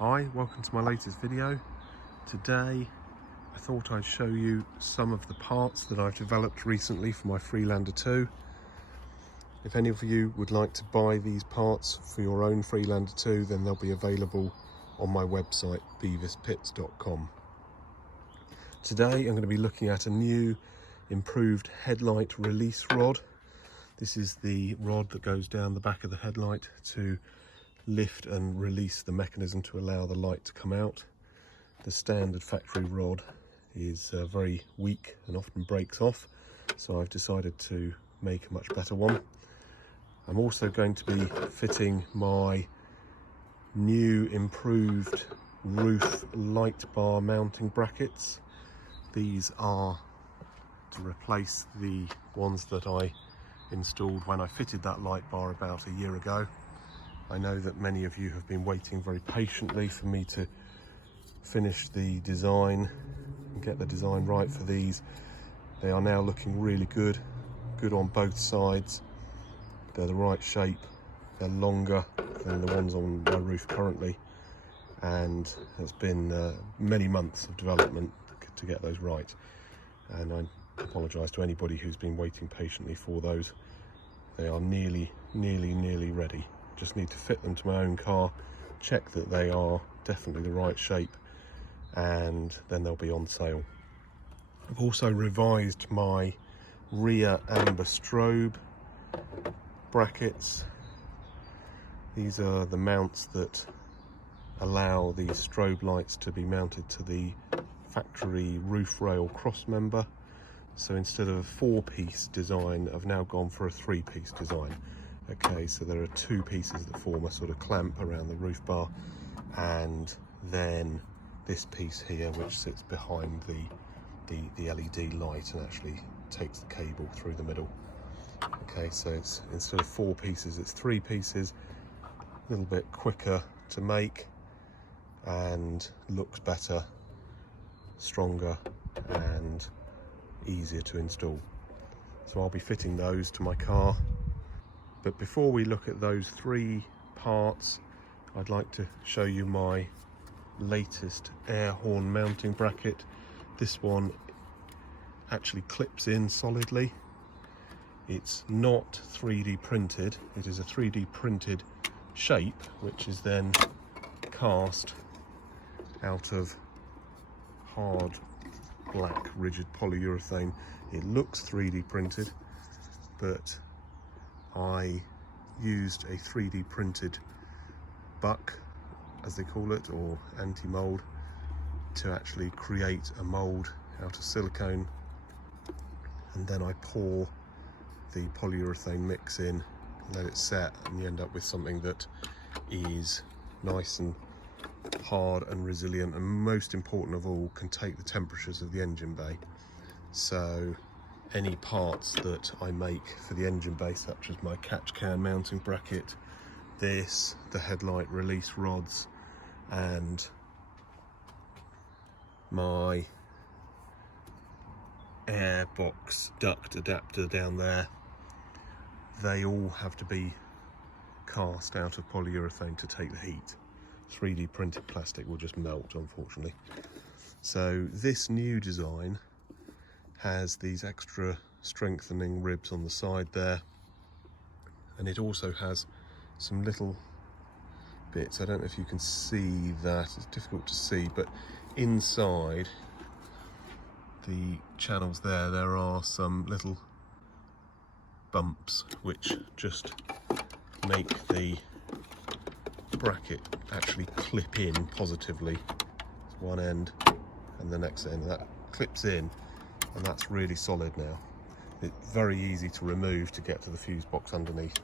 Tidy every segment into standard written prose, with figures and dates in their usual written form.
Hi, welcome to my latest video. Today I thought I'd show you some of the parts that I've developed recently for my Freelander 2. If any of you would like to buy these parts for your own Freelander 2, then they'll be available on my website beavispits.com. Today I'm going to be looking at a new improved headlight release rod. This is the rod that goes down the back of the headlight to lift and release the mechanism to allow the light to come out. The standard factory rod is very weak and often breaks off, so I've decided to make a much better one. I'm also going to be fitting my new improved roof light bar mounting brackets. These are to replace the ones that I installed when I fitted that light bar about a year ago. I know that many of you have been waiting very patiently for me to finish the design and get the design right for these. They are now looking really good on both sides. They're the right shape, they're longer than the ones on my roof currently, and it's been many months of development to get those right, and I apologise to anybody who's been waiting patiently for those. They are nearly ready. Just need to fit them to my own car, check that they are definitely the right shape, and then they'll be on sale. I've also revised my rear amber strobe brackets. These are the mounts that allow the strobe lights to be mounted to the factory roof rail cross member. So instead of a 4-piece design, I've now gone for a 3-piece design. Okay, so there are 2 pieces that form a sort of clamp around the roof bar, and then this piece here which sits behind the LED light and actually takes the cable through the middle. Okay, so it's instead of 4 pieces, it's 3 pieces, a little bit quicker to make and looks better, stronger and easier to install. So I'll be fitting those to my car. But before we look at those 3 parts, I'd like to show you my latest air horn mounting bracket. This one actually clips in solidly. It's not 3D printed, it is a 3D printed shape which is then cast out of hard black rigid polyurethane. It looks 3D printed, but I used a 3D printed buck, as they call it, or anti-mold, to actually create a mold out of silicone, and then I pour the polyurethane mix in, let it set, and you end up with something that is nice and hard and resilient, and most important of all, can take the temperatures of the engine bay. So any parts that I make for the engine bay, such as my catch can mounting bracket, this, the headlight release rods, and my air box duct adapter down there, they all have to be cast out of polyurethane to take the heat. 3D printed plastic will just melt, unfortunately. So this new design has these extra strengthening ribs on the side there, and it also has some little bits. I don't know if you can see that, it's difficult to see, but inside the channels there are some little bumps which just make the bracket actually clip in positively. It's one end and the next end that clips in, and that's really solid now. It's very easy to remove to get to the fuse box underneath.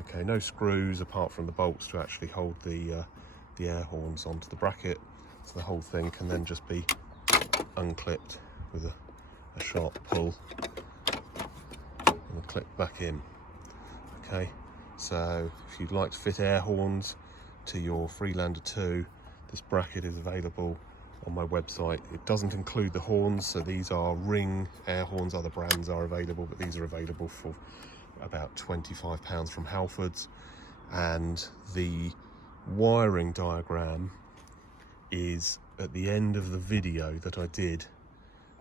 Okay, no screws apart from the bolts to actually hold the air horns onto the bracket, so the whole thing can then just be unclipped with a sharp pull and clip back in. Okay, so if you'd like to fit air horns to your Freelander 2, this bracket is available on my website. It doesn't include the horns, so these are ring air horns. Other brands are available, but these are available for about £25 from Halfords. And the wiring diagram is at the end of the video that I did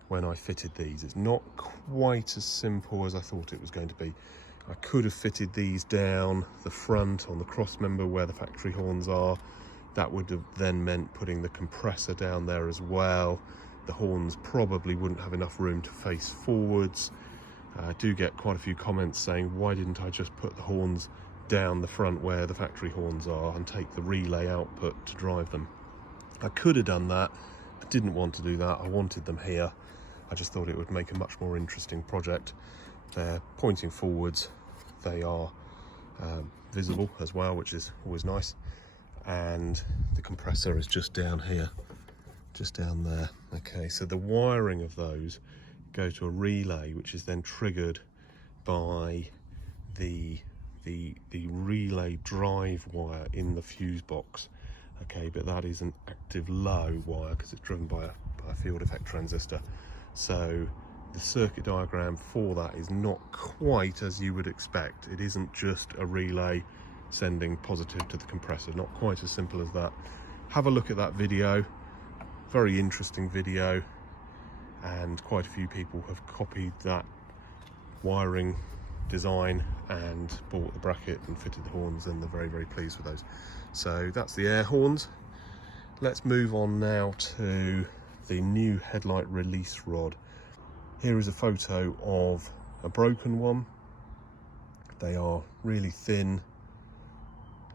when I fitted these. It's not quite as simple as I thought it was going to be. I could have fitted these down the front on the cross member where the factory horns are. That would have then meant putting the compressor down there as well. The horns probably wouldn't have enough room to face forwards. I do get quite a few comments saying, why didn't I just put the horns down the front where the factory horns are and take the relay output to drive them? I could have done that, but didn't want to do that. I wanted them here. I just thought it would make a much more interesting project. They're pointing forwards. They are visible as well, which is always nice. And the compressor is just down here, just down there. Okay, so the wiring of those go to a relay, which is then triggered by the relay drive wire in the fuse box. Okay, but that is an active low wire because it's driven by a field effect transistor. So the circuit diagram for that is not quite as you would expect. It isn't just a relay sending positive to the compressor, not quite as simple as that. Have a look at that video, very interesting video, and quite a few people have copied that wiring design and bought the bracket and fitted the horns, and they're very, very pleased with those. So that's the air horns. Let's move on now to the new headlight release rod. Here is a photo of a broken one. They are really thin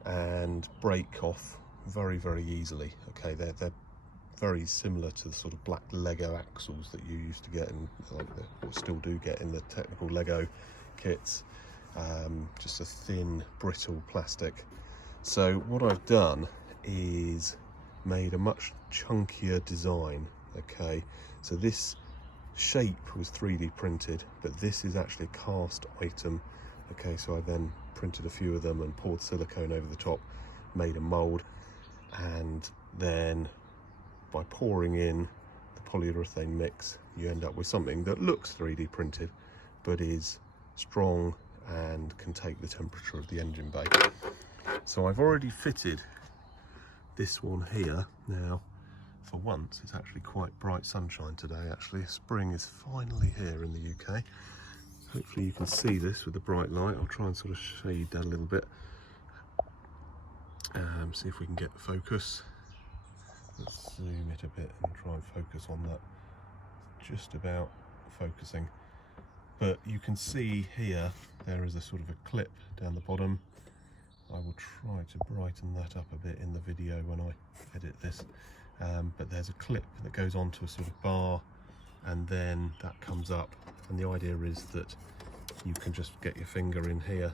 and break off very, very easily. Okay, they're very similar to the sort of black Lego axles that you used to get in, or still do get in the technical Lego kits. Just a thin, brittle plastic. So what I've done is made a much chunkier design. Okay, so this shape was 3D printed, but this is actually a cast item. Okay, so I then printed a few of them and poured silicone over the top, made a mold, and then by pouring in the polyurethane mix, you end up with something that looks 3D printed, but is strong and can take the temperature of the engine bay. So I've already fitted this one here. Now, for once, it's actually quite bright sunshine today. Actually, spring is finally here in the UK. Hopefully you can see this with the bright light. I'll try and sort of shade that a little bit. See if we can get focus. Let's zoom it a bit and try and focus on that. Just about focusing. But you can see here, there is a sort of a clip down the bottom. I will try to brighten that up a bit in the video when I edit this. But there's a clip that goes onto a sort of bar, and then that comes up. And the idea is that you can just get your finger in here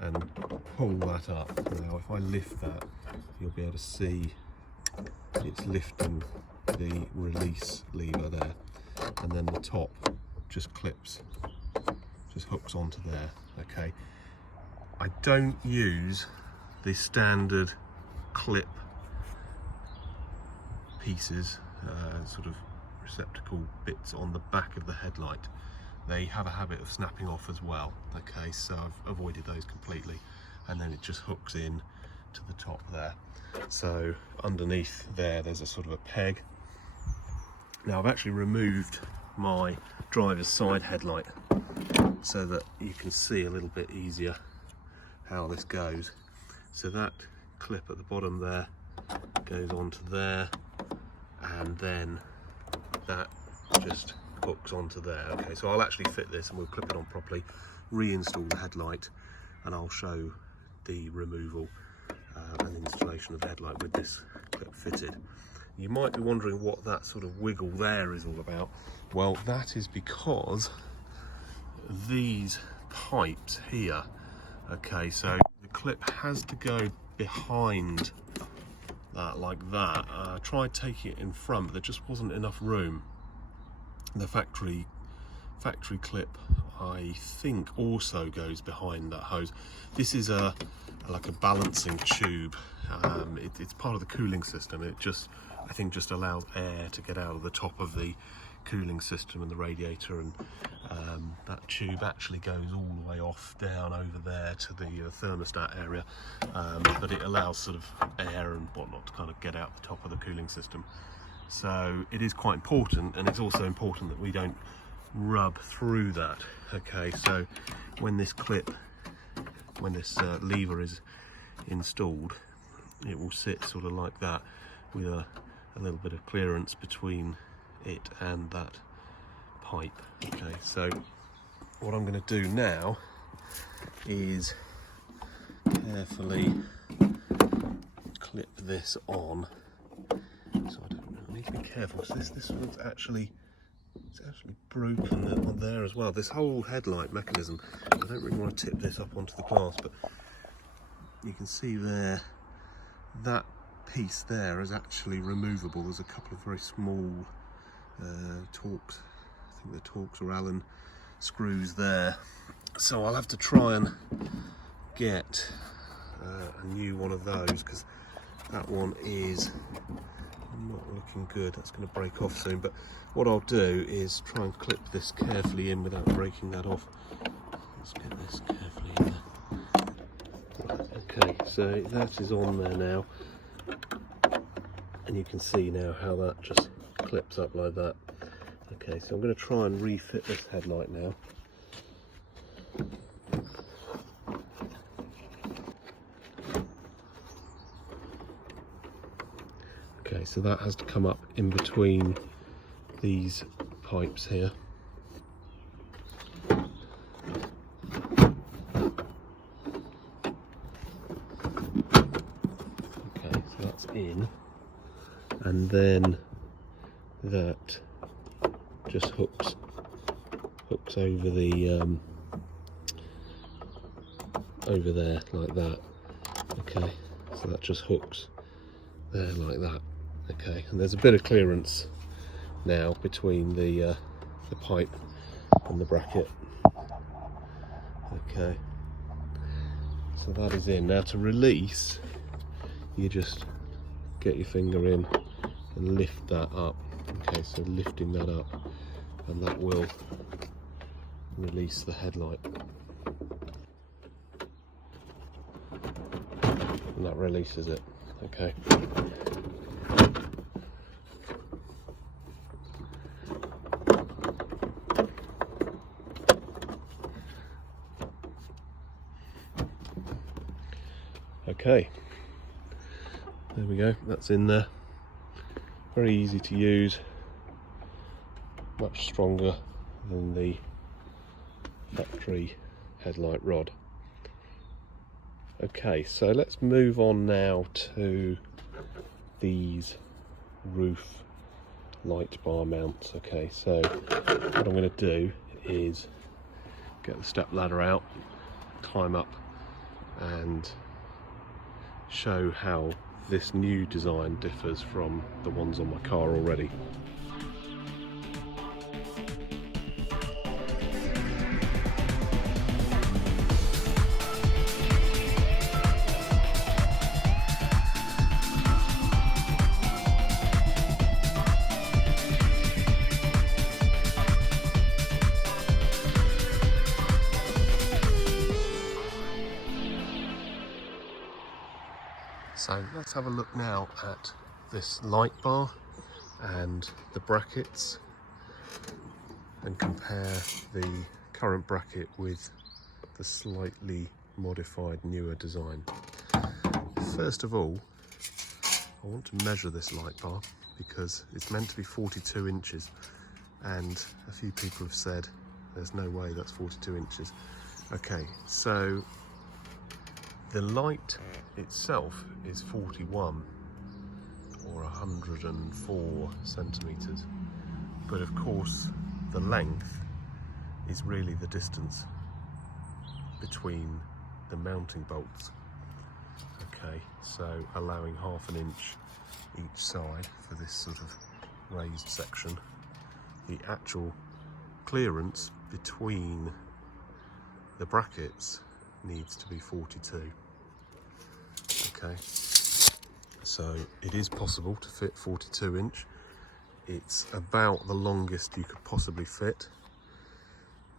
and pull that up. Now, if I lift that, you'll be able to see it's lifting the release lever there, and then the top just clips, just hooks onto there. Okay, I don't use the standard clip pieces, sort of receptacle bits on the back of the headlight. They have a habit of snapping off as well. Okay, so I've avoided those completely, and then it just hooks in to the top there. So underneath there's a sort of a peg. Now I've actually removed my driver's side headlight so that you can see a little bit easier how this goes. So that clip at the bottom there goes onto there, and then that just hooks onto there. Okay, so I'll actually fit this and we'll clip it on properly, reinstall the headlight, and I'll show the removal and installation of the headlight with this clip fitted. You might be wondering what that sort of wiggle there is all about. Well, that is because these pipes here, okay, so the clip has to go behind that like that. I tried taking it in front, but there just wasn't enough room. The factory clip, I think, also goes behind that hose. This is like a balancing tube. It's part of the cooling system. It just, I think, just allows air to get out of the top of the cooling system and the radiator, and that tube actually goes all the way off down over there to the thermostat area, but it allows sort of air and whatnot to kind of get out the top of the cooling system. So it is quite important, and it's also important that we don't rub through that. Okay, so when this lever is installed, it will sit sort of like that with a little bit of clearance between it and that pipe. Okay, so what I'm going to do now is carefully clip this on. So I need to be careful, because this one's actually broken on there as well. This whole headlight mechanism, I don't really want to tip this up onto the glass, but you can see there, that piece there is actually removable. There's a couple of very small Torx, I think they're Torx or Allen screws there, so I'll have to try and get a new one of those, because that one is not looking good. That's going to break off soon. But what I'll do is try and clip this carefully in without breaking that off. Let's get this carefully in there. Okay, so that is on there now, and you can see now how that just clips up like that. Okay, so I'm going to try and refit this headlight now. Okay, so that has to come up in between these pipes here. Okay, so that's in, and then that just hooks over the over there like that. Okay, so that just hooks there like that. Okay, and there's a bit of clearance now between the pipe and the bracket. Okay, so that is in. Now to release, you just get your finger in and lift that up. Okay, so lifting that up, and that will release the headlight. And that releases it. Okay. Okay, there we go, that's in there. Very easy to use, much stronger than the factory headlight rod. Okay, so let's move on now to these roof light bar mounts. Okay, so what I'm going to do is get the step ladder out, climb up, and show how this new design differs from the ones on my car already. So let's have a look now at this light bar and the brackets, and compare the current bracket with the slightly modified newer design. First of all, I want to measure this light bar because it's meant to be 42 inches, and a few people have said there's no way that's 42 inches. Okay, so the light itself is 41 or 104 centimetres, but of course the length is really the distance between the mounting bolts. Okay, so allowing ½ inch each side for this sort of raised section. The actual clearance between the brackets needs to be 42. Okay, so it is possible to fit 42 inch It's about the longest you could possibly fit.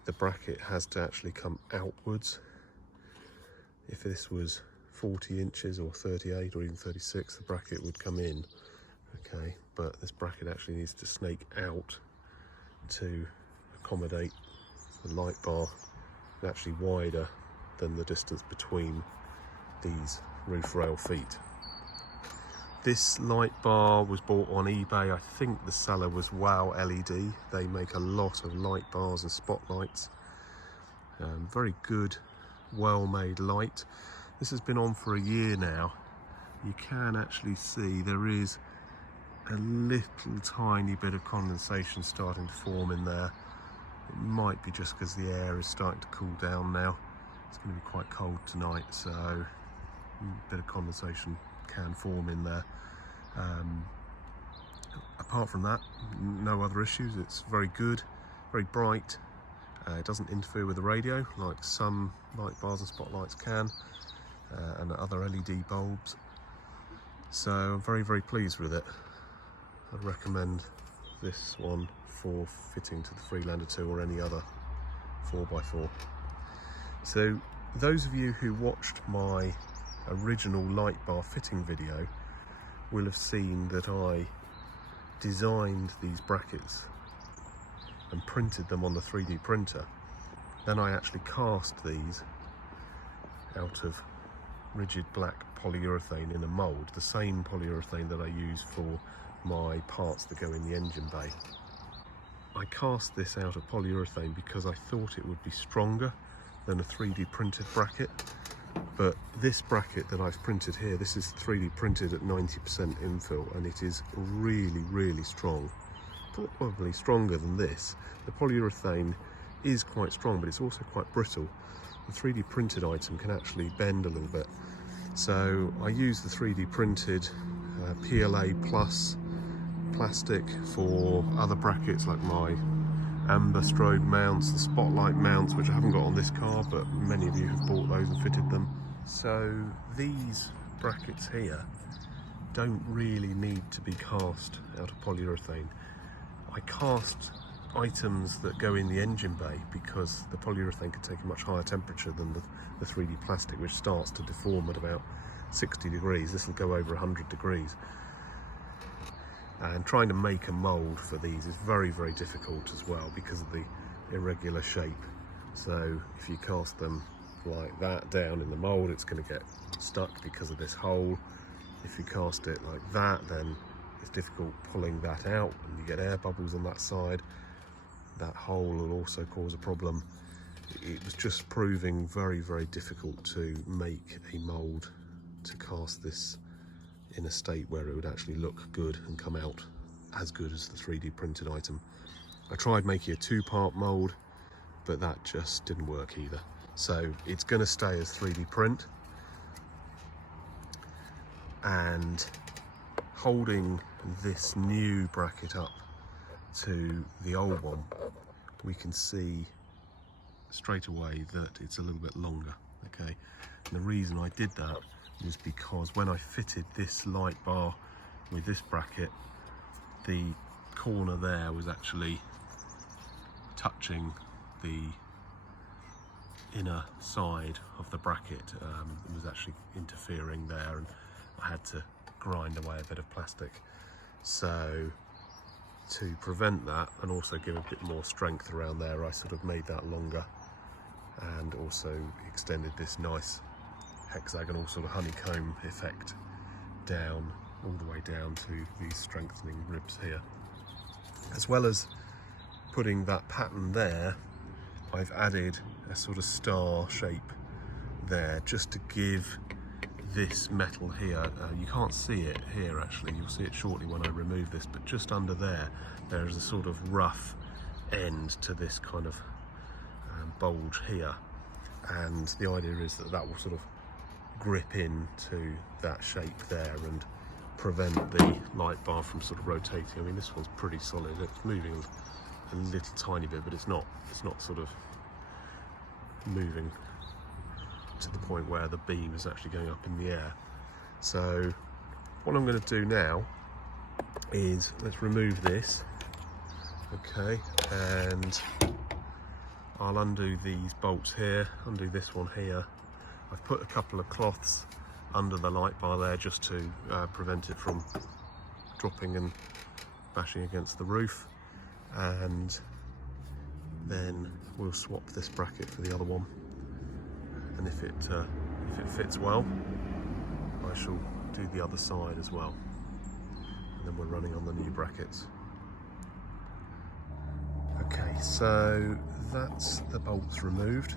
The bracket has to actually come outwards. If this was 40 inches or 38 or even 36, the bracket would come in. Okay, but this bracket actually needs to snake out to accommodate the light bar, actually wider than the distance between these roof rail feet. This light bar was bought on eBay. I think the seller was Wow LED. They make a lot of light bars and spotlights. Very good, well-made light. This has been on for a year now. You can actually see there is a little tiny bit of condensation starting to form in there. It might be just because the air is starting to cool down now. It's going to be quite cold tonight, so a bit of condensation can form in there. Apart from that, no other issues. It's very good, very bright. It doesn't interfere with the radio like some light bars and spotlights can, and other LED bulbs. So I'm very, very pleased with it. I'd recommend this one for fitting to the Freelander 2 or any other 4x4. So those of you who watched my original light bar fitting video will have seen that I designed these brackets and printed them on the 3D printer. Then I actually cast these out of rigid black polyurethane in a mould, the same polyurethane that I use for my parts that go in the engine bay. I cast this out of polyurethane because I thought it would be stronger than a 3D printed bracket, but this bracket that I've printed here, this is 3D printed at 90% infill, and it is really, really strong. Probably stronger than this. The polyurethane is quite strong, but it's also quite brittle. The 3D printed item can actually bend a little bit. So I use the 3D printed PLA plus plastic for other brackets like my amber strobe mounts, the spotlight mounts, which I haven't got on this car, but many of you have bought those and fitted them. So these brackets here don't really need to be cast out of polyurethane. I cast items that go in the engine bay because the polyurethane can take a much higher temperature than the 3D plastic, which starts to deform at about 60 degrees. This will go over 100 degrees. And trying to make a mould for these is very, very difficult as well because of the irregular shape. So if you cast them like that down in the mould, it's going to get stuck because of this hole. If you cast it like that, then it's difficult pulling that out, and you get air bubbles on that side. That hole will also cause a problem. It was just proving very, very difficult to make a mould to cast this in a state where it would actually look good and come out as good as the 3D printed item. I tried making a 2-part mould, but that just didn't work either. So it's going to stay as 3D print, and holding this new bracket up to the old one, we can see straight away that it's a little bit longer. Okay, and the reason I did that was because when I fitted this light bar with this bracket, the corner there was actually touching the inner side of the bracket. It was actually interfering there, and I had to grind away a bit of plastic. So to prevent that and also give a bit more strength around there, I sort of made that longer and also extended this nice hexagonal sort of honeycomb effect down, all the way down to these strengthening ribs here. As well as putting that pattern there, I've added a sort of star shape there just to give this metal here, you can't see it here actually, you'll see it shortly when I remove this, but just under there, there is a sort of rough end to this kind of bulge here, and the idea is that that will sort of grip into that shape there and prevent the light bar from sort of rotating. I mean, this one's pretty solid, it's moving a little tiny bit, but it's not sort of moving to the point where the beam is actually going up in the air. So what I'm going to do now is, let's remove this, okay, and I'll undo these bolts here, undo this one here. I've put a couple of cloths under the light bar there just to prevent it from dropping and bashing against the roof, and then we'll swap this bracket for the other one, and if it fits well, I shall do the other side as well, and then we're running on the new brackets. Okay, so that's the bolts removed.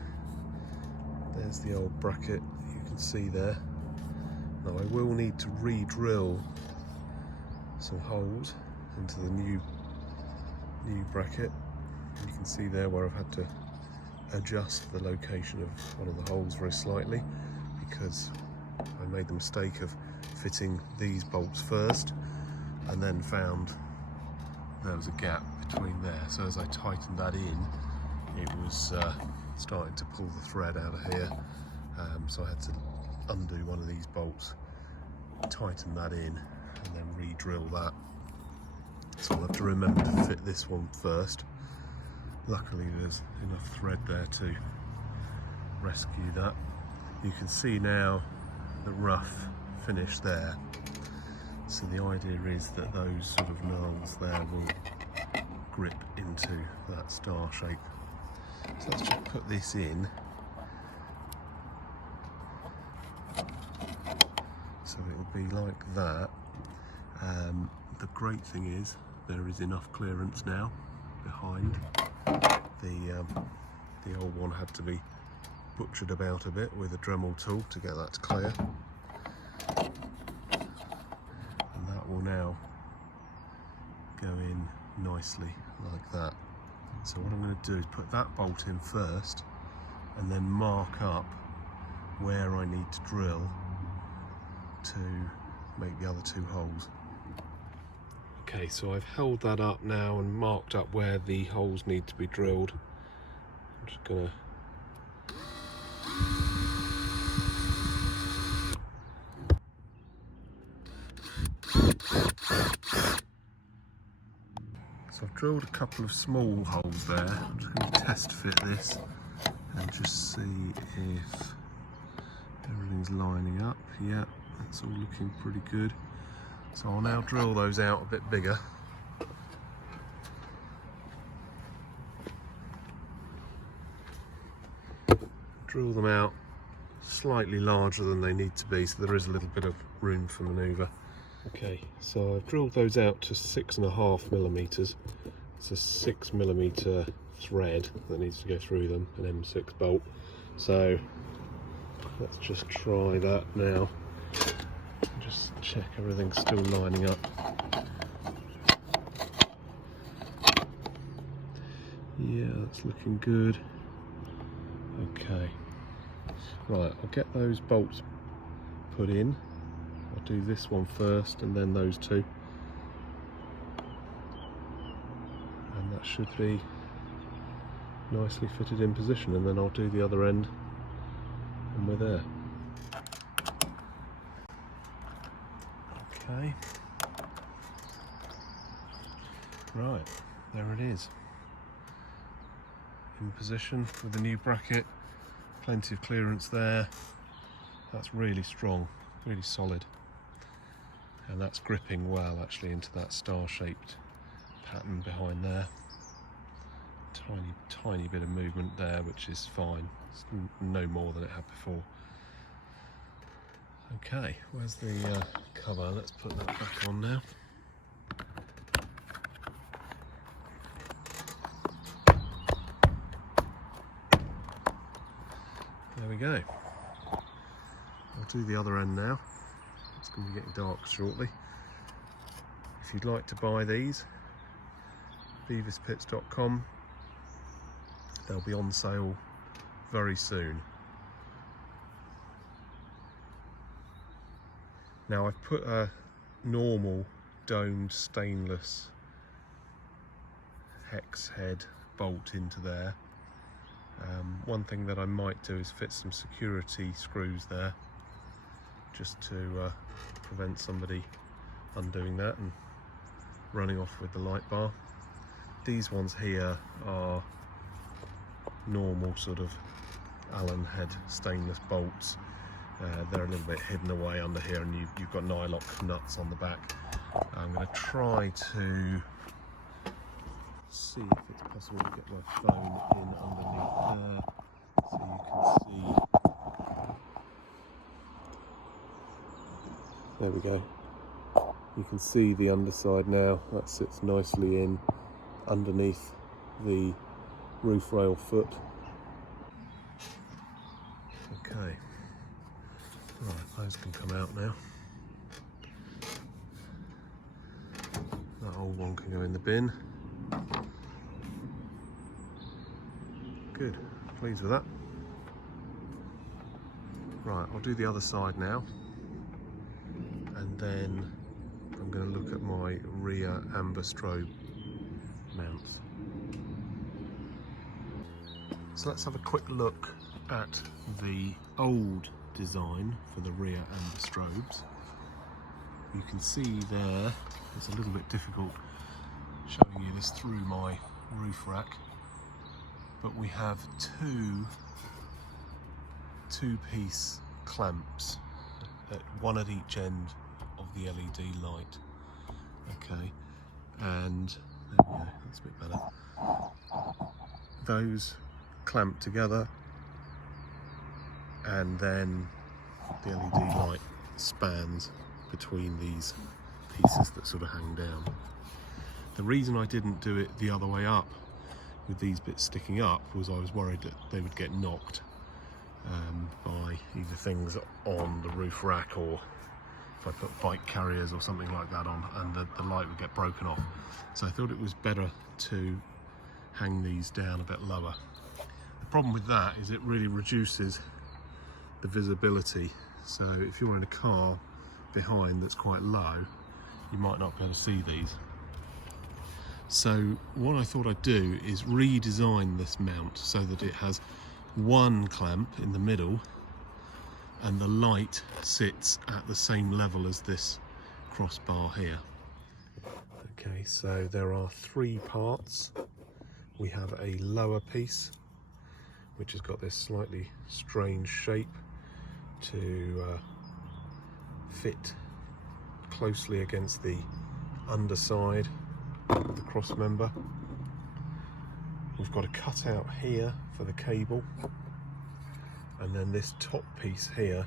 There's the old bracket you can see there. Now I will need to re-drill some holes into the new bracket. You can see there where I've had to adjust the location of one of the holes very slightly, because I made the mistake of fitting these bolts first and then found there was a gap between there. So as I tightened that in, it was starting to pull the thread out of here. So I had to undo one of these bolts, tighten that in, and then re-drill that. So I'll have to remember to fit this one first. Luckily there's enough thread there to rescue that. You can see now the rough finish there. So the idea is that those sort of knurls there will grip into that star shape. So let's just put this in. So it'll be like that. The great thing is there is enough clearance now behind. The old one had to be butchered about a bit with a Dremel tool to get that to clear. And that will now go in nicely like that. So what I'm going to do is put that bolt in first and then mark up where I need to drill to make the other two holes. Okay, so I've held that up now and marked up where the holes need to be drilled. I'm just going to So I've drilled a couple of small holes there. I'm just going to test fit this and just see if everything's lining up. Yeah, that's all looking pretty good. So I'll now drill those out a bit bigger. Drill them out slightly larger than they need to be, so there is a little bit of room for manoeuvre. Okay, so I've drilled those out to 6.5mm. It's a 6mm thread that needs to go through them, an M6 bolt. So let's just try that now. Just check everything's still lining up. Yeah, that's looking good. Okay, right, I'll get those bolts put in. I'll do this one first and then those two, and that should be nicely fitted in position, and then I'll do the other end and we're there. Okay, right, there it is, in position with the new bracket, plenty of clearance there. That's really strong, really solid, and that's gripping well actually into that star-shaped pattern behind there. Tiny bit of movement there, which is fine. It's no more than it had before. Okay, where's the cover? Let's put that back on now. There we go. I'll do the other end now. It's going to be getting dark shortly. If you'd like to buy these, beavispits.com. They'll be on sale very soon. Now I've put a normal domed stainless hex head bolt into there. One thing that I might do is fit some security screws there, just to prevent somebody undoing that and running off with the light bar. These ones here are normal sort of Allen head stainless bolts. They're a little bit hidden away under here, and you've got nylock nuts on the back. I'm going to try to see if it's possible to get my phone in underneath there so you can see. There we go. You can see the underside now. That sits nicely in underneath the roof rail foot. Okay. Right, those can come out now. That old one can go in the bin. Good, pleased with that. Right, I'll do the other side now, and then I'm going to look at my rear amber strobe mounts. So let's have a quick look at the old design for the rear amber strobes. You can see there, it's a little bit difficult showing you this through my roof rack, but we have two-piece clamps, one at each end of the LED light. Okay, and there we go, that's a bit better. Those clamp together, and then the LED light spans between these pieces that sort of hang down. The reason I didn't do it the other way up with these bits sticking up was I was worried that they would get knocked by either things on the roof rack, or if I put bike carriers or something like that on, and the light would get broken off. So I thought it was better to hang these down a bit lower. The problem with that is it really reduces the visibility. So if you're in a car behind that's quite low, you might not be able to see these. So what I thought I'd do is redesign this mount so that it has one clamp in the middle and the light sits at the same level as this crossbar here. Okay, so there are three parts. We have a lower piece which has got this slightly strange shape to fit closely against the underside of the cross member. We've got a cutout here for the cable, and then this top piece here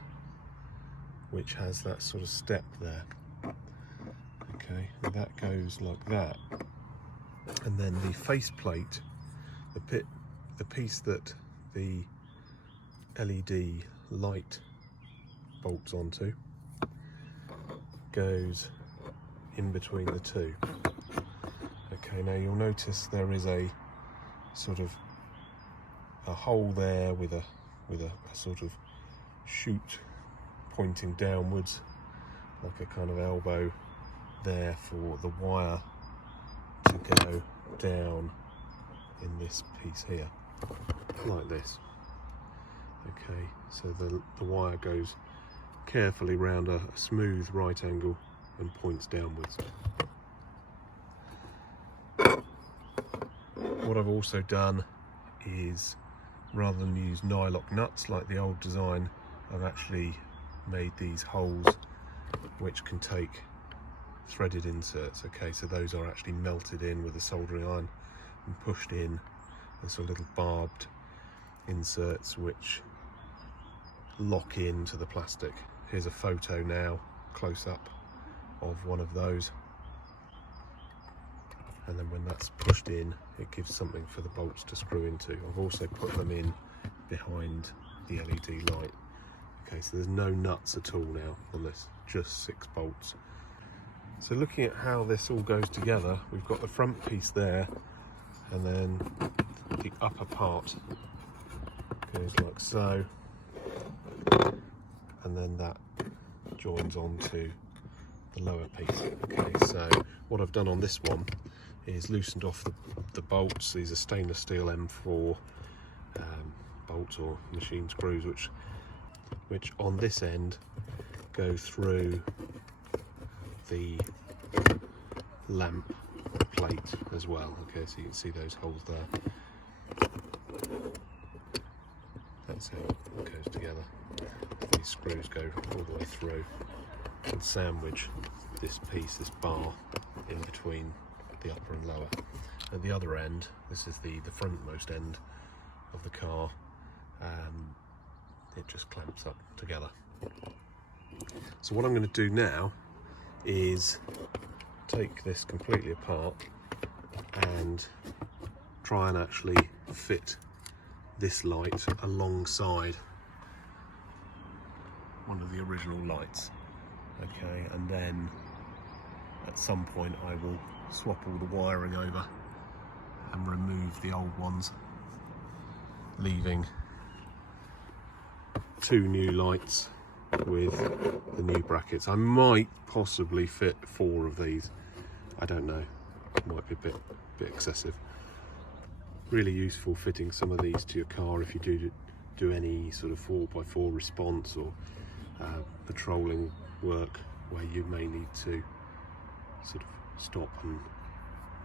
which has that sort of step there. Okay, and that goes like that, and then the faceplate, the piece that the LED light bolts onto, goes in between the two. Okay, now you'll notice there is a sort of a hole there with a sort of chute pointing downwards, like a kind of elbow there for the wire to go down in this piece here, like this. Okay, so the wire goes carefully round a smooth right angle and points downwards. What I've also done is, rather than use nylock nuts like the old design, I've actually made these holes which can take threaded inserts. Okay, so those are actually melted in with a soldering iron and pushed in. There's sort of little barbed inserts which lock into the plastic. Here's a photo now, close up, of one of those, and then when that's pushed in, it gives something for the bolts to screw into. I've also put them in behind the LED light. Okay, so there's no nuts at all now on this, just 6 bolts. So looking at how this all goes together, we've got the front piece there, and then the upper part goes like so, and then that joins onto the lower piece. Okay, so what I've done on this one is loosened off the bolts. These are stainless steel M4 bolts or machine screws, which on this end go through the lamp plate as well. Okay, so you can see those holes there. That's how it goes together. These screws go all the way through and sandwich this piece, this bar, in between the upper and lower. At the other end, this is the frontmost end of the car, it just clamps up together. So what I'm going to do now is take this completely apart and try and actually fit this light alongside one of the original lights. Okay, and then at some point I will swap all the wiring over and remove the old ones, leaving 2 new lights with the new brackets. I might possibly fit 4 of these, I don't know, it might be a bit excessive. Really useful fitting some of these to your car if you do any sort of 4x4 response or patrolling work where you may need to sort of stop and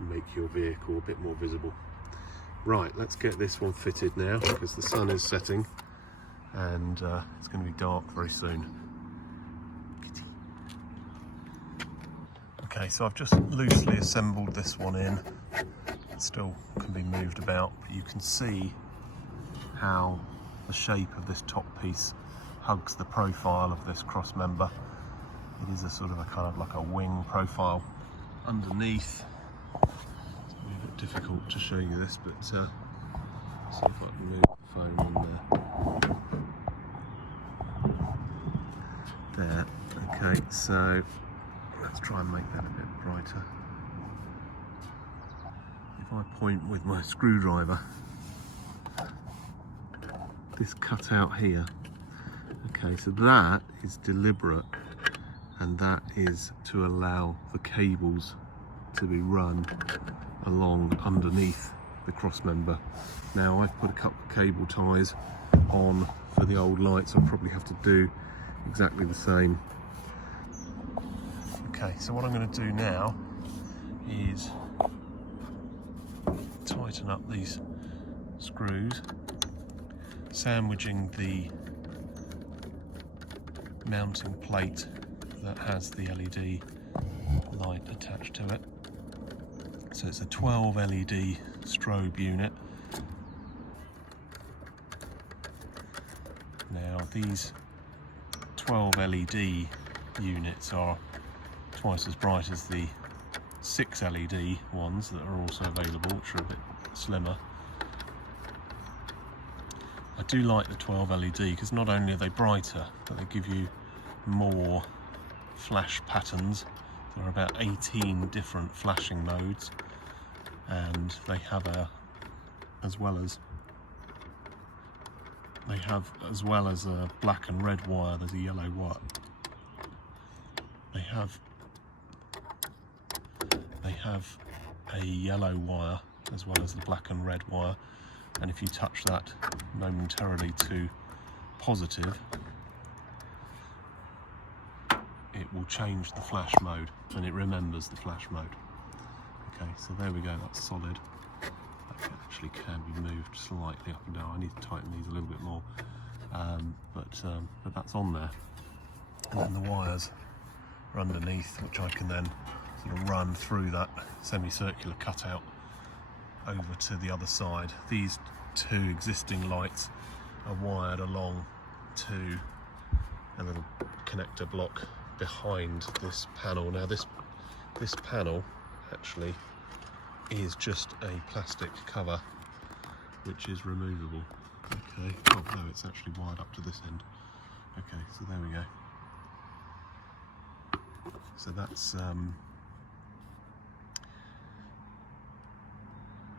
make your vehicle a bit more visible. Right, let's get this one fitted now because the sun is setting and it's going to be dark very soon. Okay, so I've just loosely assembled this one in. It still can be moved about, but you can see how the shape of this top piece hugs the profile of this cross member. It is a sort of a kind of like a wing profile underneath. It's a bit difficult to show you this, but see if I can move the phone in there. There. Okay, so let's try and make that a bit brighter. If I point with my screwdriver, this cutout here, okay, so that is deliberate, and that is to allow the cables to be run along underneath the cross member. Now I've put a couple of cable ties on for the old lights. I'll probably have to do exactly the same. Okay, so what I'm going to do now is tighten up these screws, sandwiching the mounting plate that has the LED light attached to it. So it's a 12 LED strobe unit. Now these 12 LED units are twice as bright as the 6 LED ones that are also available, which are a bit slimmer. I do like the 12 LED because not only are they brighter, but they give you more flash patterns. There are about 18 different flashing modes, and they have as well as a black and red wire, there's a yellow wire. They have a yellow wire as well as the black and red wire, and if you touch that momentarily to positive, it will change the flash mode, and it remembers the flash mode. Okay, so there we go, that's solid. That actually can be moved slightly up and down. I need to tighten these a little bit more, but that's on there. And then the wires are underneath, which I can then sort of run through that semicircular cutout over to the other side. These 2 existing lights are wired along to a little connector block behind this panel. Now this panel actually is just a plastic cover which is removable. Okay, oh no, it's actually wired up to this end. Okay, so there we go. So that's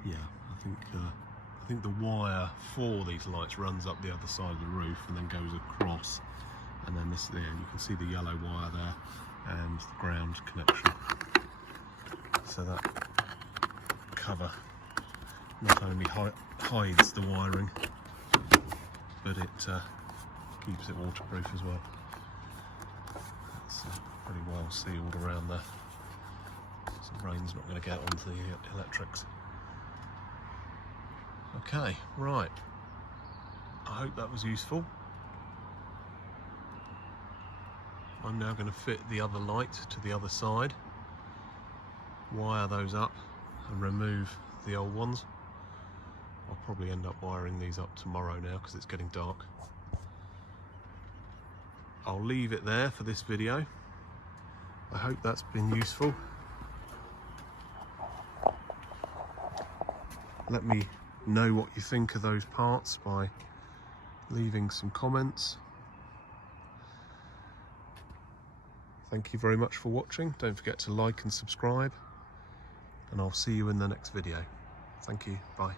yeah, I think the wire for these lights runs up the other side of the roof and then goes across, and then this there, you can see the yellow wire there and the ground connection. So that cover not only hides the wiring, but it keeps it waterproof as well. It's pretty well sealed around there. Some rain's not going to get onto the electrics. Okay, right. I hope that was useful. I'm now going to fit the other light to the other side, wire those up and remove the old ones. I'll probably end up wiring these up tomorrow now because it's getting dark. I'll leave it there for this video. I hope that's been useful. Let me know what you think of those parts by leaving some comments. Thank you very much for watching. Don't forget to like and subscribe, and I'll see you in the next video. Thank you. Bye.